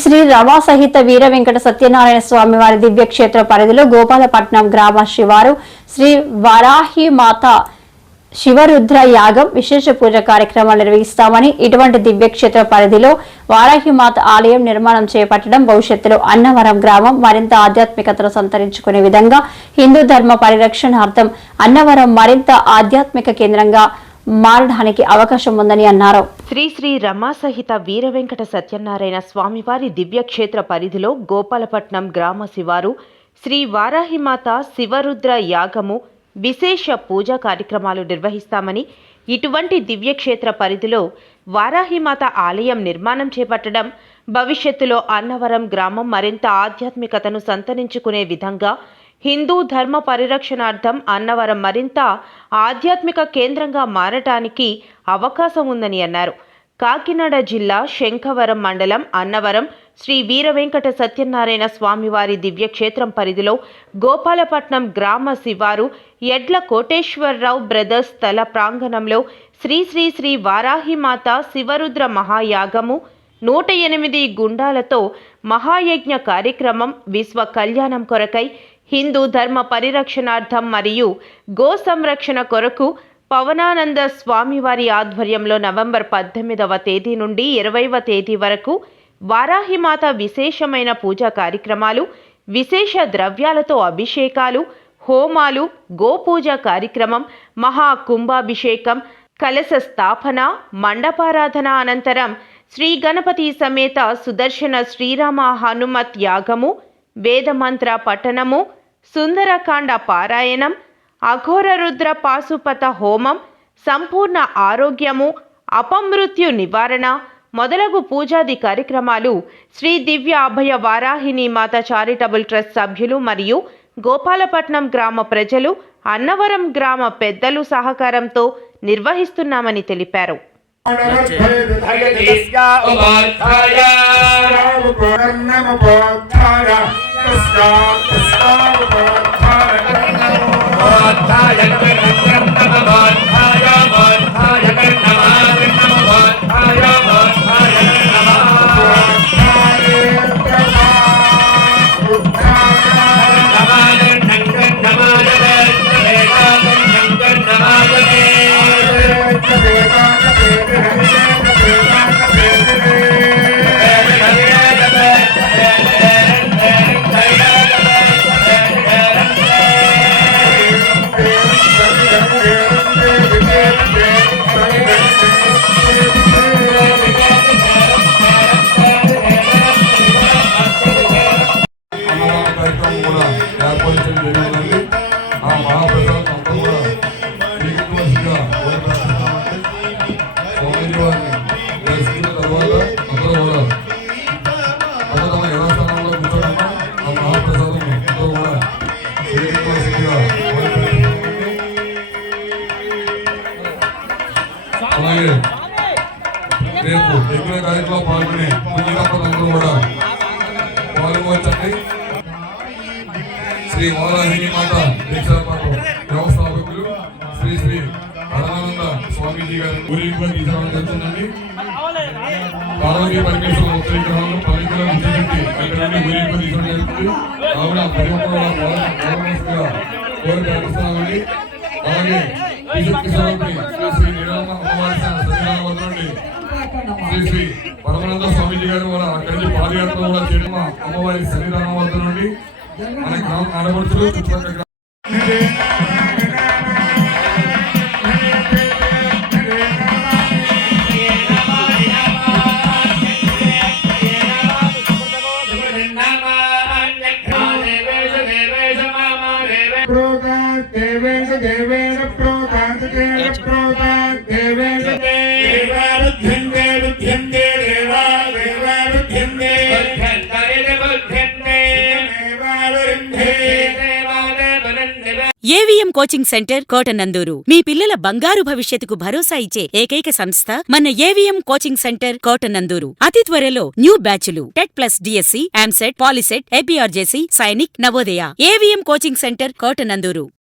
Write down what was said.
శ్రీ రమా సహిత వీర వెంకట సత్యనారాయణ స్వామి వారి దివ్యక్షేత్ర పరిధిలో గోపాలపట్నం గ్రామ శివారు శ్రీ వరాహి మాత శివరుద్ర యాగం విశేష పూజ కార్యక్రమాలు నిర్వహిస్తామని, ఇటువంటి దివ్యక్షేత్ర పరిధిలో వారాహిమాత ఆలయం నిర్మాణం చేపట్టడం భవిష్యత్తులో అన్నవరం గ్రామం మరింత ఆధ్యాత్మికతను సంతరించుకునే విధంగా హిందూ ధర్మ పరిరక్షణార్థం అన్నవరం మరింత ఆధ్యాత్మిక కేంద్రంగా మారడానికి అవకాశం ఉందని అన్నారు. శ్రీ శ్రీ రమా సహిత వీర వెంకట సత్యనారాయణ స్వామివారి దివ్యక్షేత్ర పరిధిలో గోపాలపట్నం గ్రామ శివారు శ్రీ వారాహిమాత శివరుద్ర యాగము విశేష పూజా కార్యక్రమాలు నిర్వహిస్తామని, ఇటువంటి దివ్యక్షేత్ర పరిధిలో వారాహిమాత ఆలయం నిర్మాణం చేపట్టడం భవిష్యత్తులో అన్నవరం గ్రామం మరింత ఆధ్యాత్మికతను సంతరించుకునే విధంగా హిందూ ధర్మ పరిరక్షణార్థం అన్నవరం మరింత ఆధ్యాత్మిక కేంద్రంగా మారటానికి అవకాశం ఉందని అన్నారు. కాకినాడ జిల్లా శంఖవరం మండలం అన్నవరం శ్రీ వీర వెంకట సత్యనారాయణ స్వామివారి దివ్యక్షేత్రం పరిధిలో గోపాలపట్నం గ్రామ శివారు ఎడ్ల కోటేశ్వరరావు బ్రదర్స్ స్థల ప్రాంగణంలో శ్రీ శ్రీ శ్రీ వారాహిమాత శివరుద్ర మహాయాగము 108 గుండాలతో మహాయజ్ఞ కార్యక్రమం విశ్వ కళ్యాణం కొరకై హిందూ ధర్మ పరిరక్షణార్థం మరియు గో సంరక్షణ కొరకు పవనానంద స్వామివారి ఆధ్వర్యంలో నవంబర్ 18వ తేదీ నుండి 20వ తేదీ వరకు వారాహిమాత విశేషమైన పూజా కార్యక్రమాలు, విశేష ద్రవ్యాలతో అభిషేకాలు, హోమాలు, గోపూజ కార్యక్రమం, మహాకుంభాభిషేకం, కలశ స్థాపన, మండపారాధన అనంతరం శ్రీ గణపతి సమేత సుదర్శన శ్రీరామ హనుమత్ యాగము, వేదమంత్ర పఠనము, సుందరకాండ పారాయణం, అఘోర రుద్ర పాశుపత హోమం, సంపూర్ణ ఆరోగ్యము, అపమృత్యు నివారణ మొదలగు పూజాది కార్యక్రమాలు శ్రీ దివ్య అభయ వారాహిని మాత చారిటబుల్ ట్రస్ట్ సభ్యులు మరియు గోపాలపట్నం గ్రామ ప్రజలు, అన్నవరం గ్రామ పెద్దలు సహకారంతో నిర్వహిస్తున్నామని తెలిపారు. అలాగే రేపు ఎగ్గుల కార్యక్రమంలో పాల్గొనే అందరూ కూడా పాల్గొవచ్చండి. శ్రీ వారాహిని మాత దీక్షాపాఠ వ్యవస్థాపకులు శ్రీ శ్రీ పరమానంద స్వామీజీ గారి ఊరికి తీసుకోవడం జరుగుతుందండి. పార్వతీ పరమేశ్వర ఉత్తరీగ్రహంలో పవిత్ర విజయపెట్టి అక్కడి ఊరికి తీసుకోవడం జరుగుతుంది. కావున ప్రతి ఒక్కరు కోరిక అనిపిస్తున్నామండి. అలాగే శ్రీ నిరామ అమ్మవారి సత్యనారాయణ శ్రీ శ్రీ పరమానంద స్వామీజీ గారు కూడా అక్కడి నుంచి పాదయాత్ర కూడా చేయడం అమ్మవారి సన్నిధానం వద్ద నుండి మన గ్రామ ఆడపడుచులు చుట్టుపక్కల ఏవిఎం కోచింగ్ సెంటర్ కోటనందూరు మీ పిల్లల బంగారు భవిష్యత్తుకు భరోసా ఇచ్చే ఏకైక సంస్థ మన ఏవిఎం కోచింగ్ సెంటర్ కోటనందూరు. అతి త్వరలో న్యూ బ్యాచ్లు TET plus DSC, EAMCET, POLYCET, APRJC, Sainik, Navodaya. AVM coaching centre Kotananduru.